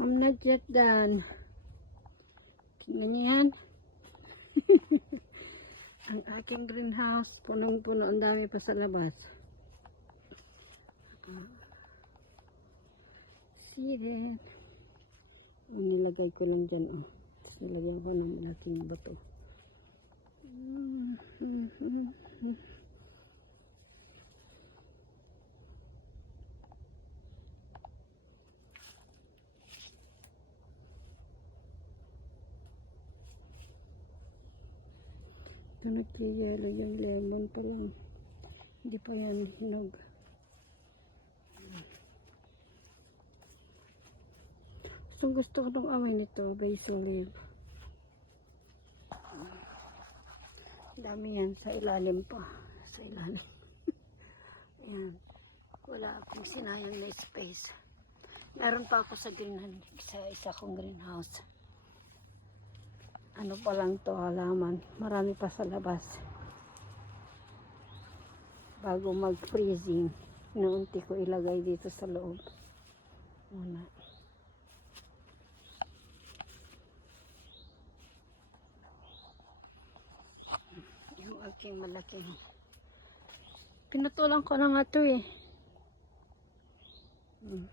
I'm not yet done. Tingnan niyo yan. Ang aking greenhouse, punong-puno. Ang dami pa sa labas. See that? Oh, nilagay ko lang dyan. Oh. Tapos nilagyan ko ng malaking bato. Mm, mm. Ito nagkiyelo yung lemon pa lang. Hindi pa yan hinog. Gustong gusto ko nung amoy nito, basil leaf. Dami yan sa ilalim pa. Sa ilalim. Ayan. Wala akong sinayang na space. Meron pa ako sa greenhouse, sa isa kong greenhouse. Ano pa lang to halaman. Marami pa sa labas. Bago mag-freezing, naunti ko ilagay dito sa loob. Muna. Yung aking malaking. Pinutulan ko na nga to eh. Hmm.